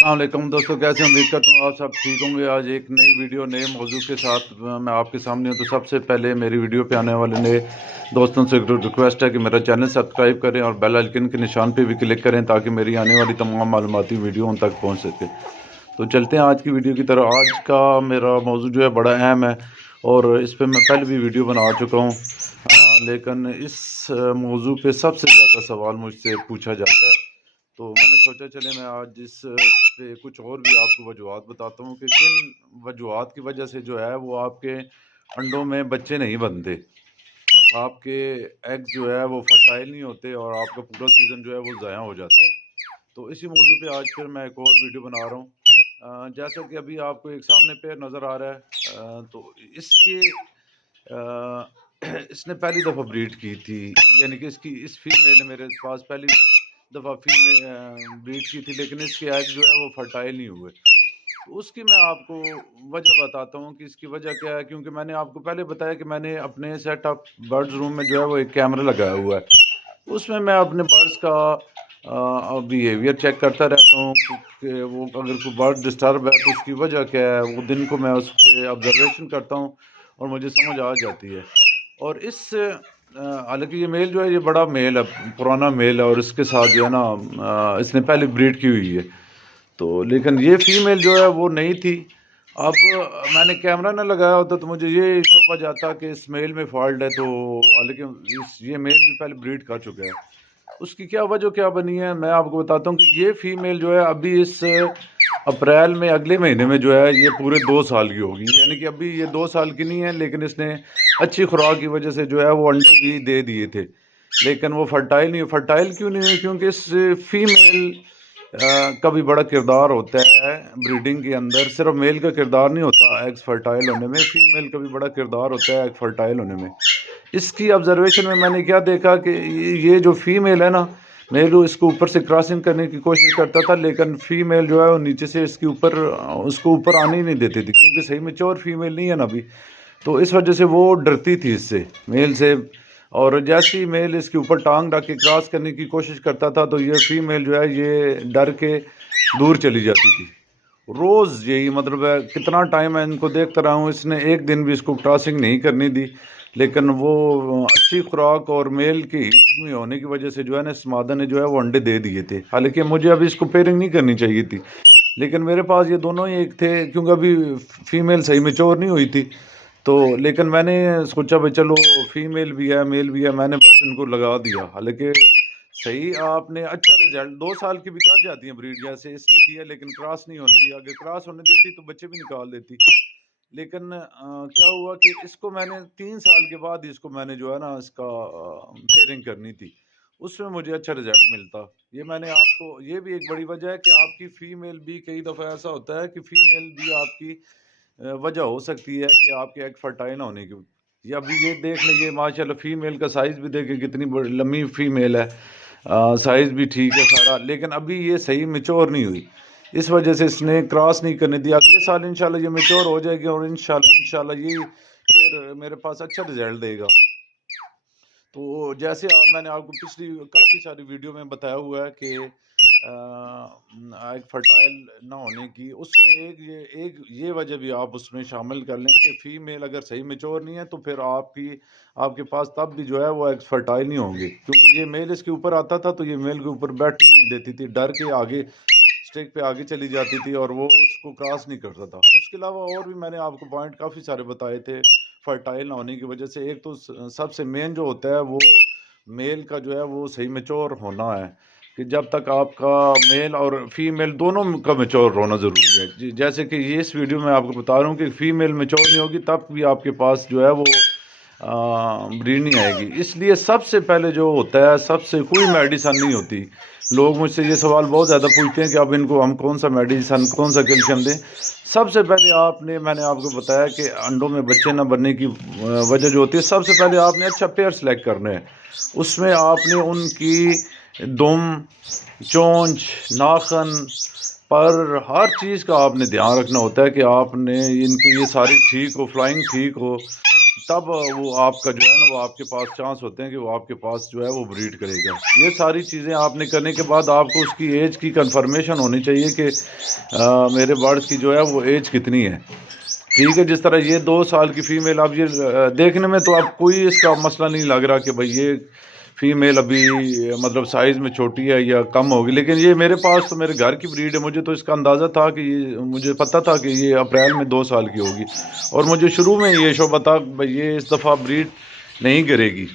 अस्सलाम वालेकुम दोस्तों, कैसे उम्मीद करता हूँ आप सब ठीक होंगे। आज एक नई वीडियो नए मौजू के साथ मैं आपके सामने हूँ। तो सबसे पहले मेरी वीडियो पे आने वाले नए दोस्तों से रिक्वेस्ट है कि मेरा चैनल सब्सक्राइब करें और बेल आइकन के निशान पे भी क्लिक करें ताकि मेरी आने वाली तमाम मालूमाती वीडियो उन तक पहुँच सके। तो चलते हैं आज की वीडियो की तरफ। आज का मेरा मौजू जो है बड़ा अहम है और इस पर मैं पहले भी वीडियो बना चुका हूँ, लेकिन इस मौजू पे सबसे ज़्यादा सवाल मुझसे पूछा जाता है। तो मैंने सोचा चले मैं आज इस पे कुछ और भी आपको वजूहात बताता हूँ कि किन वजूहात की वजह से जो है वो आपके अंडों में बच्चे नहीं बनते, आपके एग्स जो है वो फर्टाइल नहीं होते और आपका पूरा सीज़न जो है वो ज़ाया हो जाता है। तो इसी मौजू पे आज फिर मैं एक और वीडियो बना रहा हूँ। जैसा कि अभी आपको एक सामने पेड़ नज़र आ रहा है, तो इसके इसने पहली दफ़ा ब्रीड की थी, यानी कि इस फीमेल ने मेरे पास पहली दफ़ा फीमेल ब्रीड की थी, लेकिन इसके एग जो है वो फर्टाइल नहीं हुए। तो उसकी मैं आपको वजह बताता हूँ कि इसकी वजह क्या है। क्योंकि मैंने आपको पहले बताया कि मैंने अपने सेटअप बर्ड्स रूम में जो है वो एक कैमरा लगाया हुआ है, उसमें मैं अपने बर्ड्स का बिहेवियर चेक करता रहता हूँ कि वो अगर कोई बर्ड डिस्टर्ब है तो उसकी वजह क्या है। वो दिन को मैं उस पर ऑब्जर्वेशन करता हूँ और मुझे समझ आ जाती है। और इस हालांकि ये मेल जो है ये बड़ा मेल है, पुराना मेल है, और इसके साथ जो है ना इसने पहले ब्रीड की हुई है। तो लेकिन ये फीमेल जो है वो नहीं थी। अब मैंने कैमरा ना लगाया होता तो मुझे ये शोभा जाता कि इस मेल में फॉल्ट है। तो हालांकि ये मेल भी पहले ब्रीड कर चुका है। उसकी क्या वजह क्या बनी है मैं आपको बताता हूँ कि ये फीमेल जो है अभी इस अप्रैल में अगले महीने में जो है ये पूरे 2 साल की होगी। यानी कि अभी ये 2 साल की नहीं है, लेकिन इसने अच्छी खुराक की वजह से जो है वो अंडे भी दे दिए थे, लेकिन वो फर्टाइल नहीं। फर्टाइल क्यों नहीं हुई? क्योंकि इस फीमेल का भी बड़ा किरदार होता है ब्रीडिंग के अंदर। सिर्फ मेल का किरदार नहीं होता एग्स फर्टाइल होने में, फीमेल का भी बड़ा किरदार होता है एग फर्टाइल होने में। इसकी ऑब्जर्वेशन में मैंने क्या देखा कि ये जो फीमेल है ना, मेल इसको ऊपर से क्रॉसिंग करने की कोशिश करता था, लेकिन फीमेल जो है वो नीचे से इसके ऊपर उसको ऊपर आने ही नहीं देती थी, क्योंकि सही मैच्योर फीमेल नहीं है ना अभी। तो इस वजह से वो डरती थी इससे, मेल से। और जैसे ही मेल इसके ऊपर टांग रख के क्रॉस करने की कोशिश करता था तो ये फीमेल जो है ये डर के दूर चली जाती थी। रोज़ यही मतलब है, कितना टाइम है इनको देखता रहा हूँ, इसने एक दिन भी इसको क्रॉसिंग नहीं करनी दी। लेकिन वो अच्छी खुराक और मेल की हिट में होने की वजह से जो है ना इस मादा ने जो है वो अंडे दे दिए थे। हालांकि मुझे अभी इसको पेयरिंग नहीं करनी चाहिए थी, लेकिन मेरे पास ये दोनों ही एक थे, क्योंकि अभी फीमेल सही मैच्योर नहीं हुई थी। तो लेकिन मैंने सोचा भाई चलो फीमेल भी है मेल भी है, मैंने बस इनको लगा दिया। हालांकि सही आपने अच्छा रिजल्ट 2 साल की भी कर जाती है ब्रीड, जैसे इसने किया, लेकिन क्रॉस नहीं होने दिया। अगर क्रॉस होने देती तो बच्चे भी निकाल देती। लेकिन क्या हुआ कि इसको मैंने 3 साल के बाद इसको मैंने जो है ना इसका पेयरिंग करनी थी, उसमें मुझे अच्छा रिजल्ट मिलता। ये मैंने आपको, ये भी एक बड़ी वजह है कि आपकी फीमेल भी, कई दफ़ा ऐसा होता है कि फीमेल भी आपकी वजह हो सकती है कि आपके एग फर्टाइल होने की। या अभी ये देख लें, ये माशाल्लाह फीमेल का साइज़ भी देखें कितनी बड़ी लंबी फीमेल है, साइज़ भी ठीक है सारा, लेकिन अभी ये सही मैच्योर नहीं हुई। इस वजह से इसने क्रॉस नहीं करने दिया। अगले साल इंशाल्लाह ये मैच्योर हो जाएगी और इंशाल्लाह ये फिर मेरे पास अच्छा रिजल्ट देगा। तो जैसे मैंने आपको पिछली काफ़ी सारी वीडियो में बताया हुआ है कि एग फर्टाइल ना होने की, उसमें एक ये वजह भी आप उसमें शामिल कर लें कि फीमेल अगर सही मैच्योर नहीं है तो फिर आपके पास तब भी जो है वो एग फर्टाइल नहीं होंगे। क्योंकि ये मेल इसके ऊपर आता था तो ये मेल के ऊपर बैठने नहीं देती थी, डर के आगे स्टेक पे आगे चली जाती थी और वो उसको क्रॉस नहीं करता था। उसके अलावा और भी मैंने आपको पॉइंट काफ़ी सारे बताए थे फर्टाइल ना होने की वजह से। एक तो सबसे मेन जो होता है वो मेल का जो है वो सही मैच्योर होना है, कि जब तक आपका मेल और फीमेल दोनों का मैच्योर होना ज़रूरी है। जैसे कि ये इस वीडियो में आपको बता रहा हूँ कि फीमेल मैच्योर नहीं होगी तब भी आपके पास जो है वो ब्रीड नहीं आएगी। इसलिए सबसे पहले जो होता है, सबसे कोई मेडिसिन नहीं होती। लोग मुझसे ये सवाल बहुत ज़्यादा पूछते हैं कि अब इनको हम कौन सा मेडिसिन, कौन सा कैल्शियम दें। सबसे पहले मैंने आपको बताया कि अंडों में बच्चे ना बनने की वजह जो होती है, सबसे पहले आपने अच्छा पेयर सेलेक्ट करना है। उसमें आपने उनकी दुम, चोंच, नाखन पर हर चीज़ का आपने ध्यान रखना होता है कि आपने इनकी ये सारी ठीक हो, फ्लाइंग ठीक हो, تب وہ آپ کا جو ہے نا وہ آپ کے پاس چانس ہوتے ہیں کہ وہ آپ کے پاس جو ہے وہ بریڈ کرے گا۔ یہ ساری چیزیں آپ نے کرنے کے بعد آپ کو اس کی ایج کی کنفرمیشن ہونی چاہیے کہ میرے برڈس کی جو ہے وہ ایج کتنی ہے، ٹھیک ہے۔ جس طرح یہ 2 سال کی فیمیل، اب یہ دیکھنے میں تو اب کوئی اس کا مسئلہ نہیں لگ رہا کہ بھائی یہ فیمیل ابھی مطلب سائز میں چھوٹی ہے یا کم ہوگی، لیکن یہ میرے پاس تو میرے گھر کی بریڈ ہے، مجھے تو اس کا اندازہ تھا کہ مجھے پتہ تھا کہ یہ اپریل میں 2 سال کی ہوگی، اور مجھے شروع میں یہ شعبہ تھا بھائی یہ اس دفعہ بریڈ نہیں کرے گی،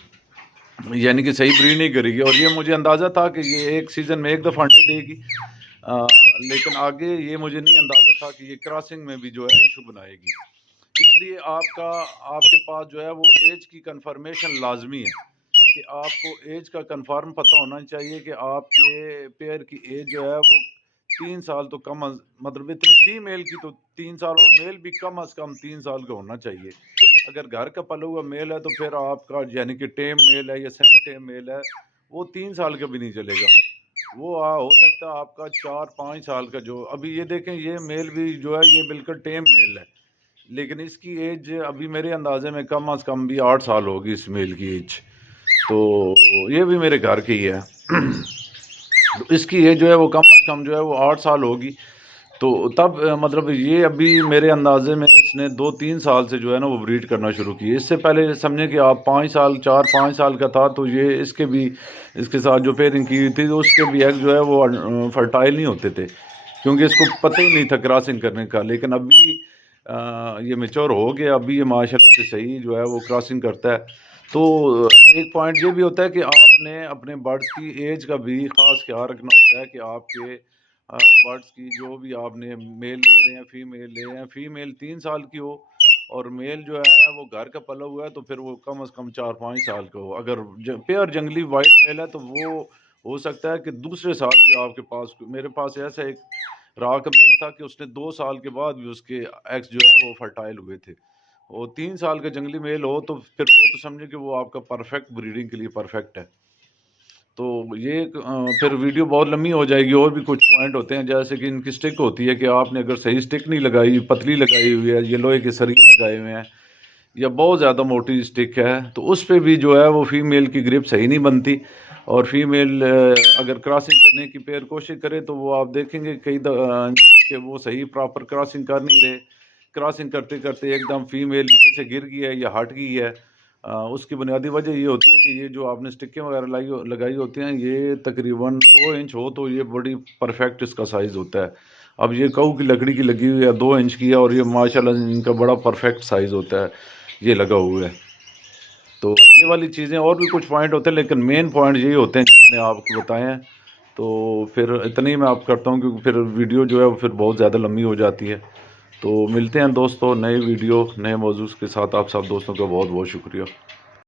یعنی کہ صحیح بریڈ نہیں کرے گی، اور یہ مجھے اندازہ تھا کہ یہ ایک سیزن میں ایک دفعہ انڈے دے گی، لیکن آگے یہ مجھے نہیں اندازہ تھا کہ یہ کراسنگ میں بھی جو ہے ایشو بنائے گی۔ اس لیے آپ کے پاس جو ہے وہ ایج کی کنفرمیشن لازمی ہے کہ آپ کو ایج کا کنفرم پتہ ہونا چاہیے کہ آپ کے پیئر کی ایج جو ہے وہ 3 سال تو کم مطلب اتنی فیمیل کی تو 3 سال، اور میل بھی کم از کم 3 سال کا ہونا چاہیے۔ اگر گھر کا پلا ہوا میل ہے تو پھر آپ کا یعنی کہ ٹیم میل ہے یا سیمی ٹیم میل ہے، وہ 3 سال کا بھی نہیں چلے گا، وہ ہو سکتا ہے آپ کا 4-5 سال کا۔ جو ابھی یہ دیکھیں یہ میل بھی جو ہے یہ بالکل ٹیم میل ہے، لیکن اس کی ایج ابھی میرے اندازے میں کم از کم بھی 8 سال ہوگی اس میل کی ایج، تو یہ بھی میرے گھر کی ہی ہے۔ تو اس کی ایج جو ہے وہ کم از کم جو ہے وہ 8 سال ہوگی، تو تب مطلب یہ ابھی میرے اندازے میں اس نے 2-3 سال سے جو ہے نا وہ بریڈ کرنا شروع کی۔ اس سے پہلے سمجھیں کہ آپ 5 سال 4-5 سال کا تھا تو یہ اس کے ساتھ جو پیئرنگ کی ہوئی تھی تو اس کے بھی ایگ جو ہے وہ فرٹائل نہیں ہوتے تھے، کیونکہ اس کو پتہ ہی نہیں تھا کراسنگ کرنے کا، لیکن ابھی یہ میچور ہو گیا، ابھی یہ ماشاءاللہ سے صحیح جو ہے وہ کراسنگ کرتا ہے۔ تو ایک پوائنٹ یہ بھی ہوتا ہے کہ آپ نے اپنے برڈس کی ایج کا بھی خاص خیال رکھنا ہوتا ہے کہ آپ کے برڈس کی جو بھی آپ نے میل لے رہے ہیں فیمیل لے رہے ہیں، فیمیل 3 سال کی ہو اور میل جو ہے وہ گھر کا پلا ہوا ہے تو پھر وہ کم از کم 4-5 سال کا ہو۔ اگر پیئر جنگلی وائلڈ میل ہے تو وہ ہو سکتا ہے کہ دوسرے سال بھی آپ کے پاس، میرے پاس ایسا ایک راہ کا میل تھا کہ اس نے 2 سال کے بعد بھی اس کے ایگز جو ہیں وہ فرٹائل ہوئے تھے، اور 3 سال کا جنگلی میل ہو تو پھر وہ تو سمجھے کہ وہ آپ کا پرفیکٹ بریڈنگ کے لیے پرفیکٹ ہے۔ تو یہ پھر ویڈیو بہت لمبی ہو جائے گی، اور بھی کچھ پوائنٹ ہوتے ہیں جیسے کہ ان کی سٹک ہوتی ہے کہ آپ نے اگر صحیح سٹک نہیں لگائی، پتلی لگائی ہوئی ہے، یہ لوہے کے سریے لگائے ہوئے ہیں یا بہت زیادہ موٹی سٹک ہے تو اس پہ بھی جو ہے وہ فیمیل کی گرپ صحیح نہیں بنتی، اور فیمیل اگر کراسنگ کرنے کی پیئر کوشش کرے تو وہ آپ دیکھیں گے کہ وہ صحیح پراپر کراسنگ کر نہیں رہے، کراسنگ کرتے کرتے ایک دم فیمیل نیچے سے گر گئی ہے یا ہٹ گئی ہے۔ اس کی بنیادی وجہ یہ ہوتی ہے کہ یہ جو آپ نے سٹکیں وغیرہ لگائی ہوتی ہیں یہ تقریباً 2 انچ ہو تو یہ بڑی پرفیکٹ اس کا سائز ہوتا ہے۔ اب یہ کہو کی لکڑی کی لگی ہوئی ہے 2 انچ کی ہے، اور یہ ماشاءاللہ ان کا بڑا پرفیکٹ سائز ہوتا ہے یہ لگا ہوا ہے۔ تو یہ والی چیزیں اور بھی کچھ پوائنٹ ہوتے ہیں، لیکن مین پوائنٹ یہی ہوتے ہیں جو میں نے آپ کو بتائے ہیں۔ تو پھر اتنا ہی میں آپ کرتا ہوں کیونکہ پھر ویڈیو جو ہے وہ پھر بہت زیادہ لمبی ہو جاتی ہے۔ تو ملتے ہیں دوستوں نئے ویڈیو نئے موضوع کے ساتھ، آپ سب دوستوں کا بہت بہت شکریہ۔